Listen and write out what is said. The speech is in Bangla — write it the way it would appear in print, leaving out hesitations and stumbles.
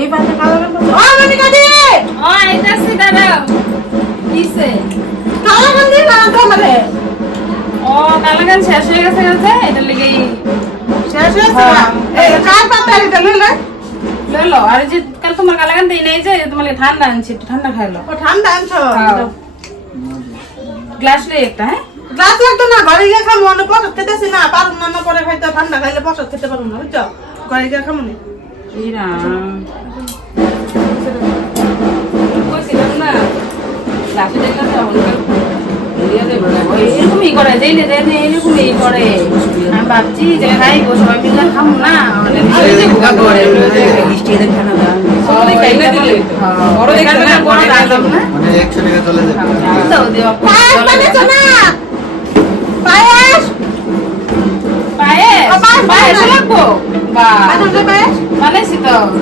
এই পাশে কালাগান করছে ও মনিকা দি ও আইতাছি দাঁড়াও কিসে কালাগান দি না তো আমারে ও কালাগান শেষ হয়ে গেছে এটা লেগেই শেষ হয়েছে এই কার পাতা এটা লইলে লইলো আর যে কাল তোমার কালাগান দেই নাই যে তোমার ঠান্ডা আনছি একটু ঠান্ডা খাইলো ও ঠান্ডা আনছো গ্লাস লই একটা হ্যাঁ গ্লাস লাগতো না ঘরে গিয়ে খামো না পছন্দ খেতেছি না পারুম না পরে খাইতে ঠান্ডা খাইলে পছন্দ খেতে পারুম না বুঝছো ঘরে গিয়ে খামো না ইরা কইছিলাম না গ্লাসে দেখলাম তো এরকমই করে যেইলে যেন এরকমই করে আমি ভাবছি যে খাইবো সবাই মিলে খাম না মানে বড় দেখে না বড় রাখলাম না মানে 100 টাকা চলে যাবে দাও দেওয়া পায়েস বানাইছো না পায়েস পায়েস পায়েস লাগবো বা বানাইছো পায়েস বানাইছি তো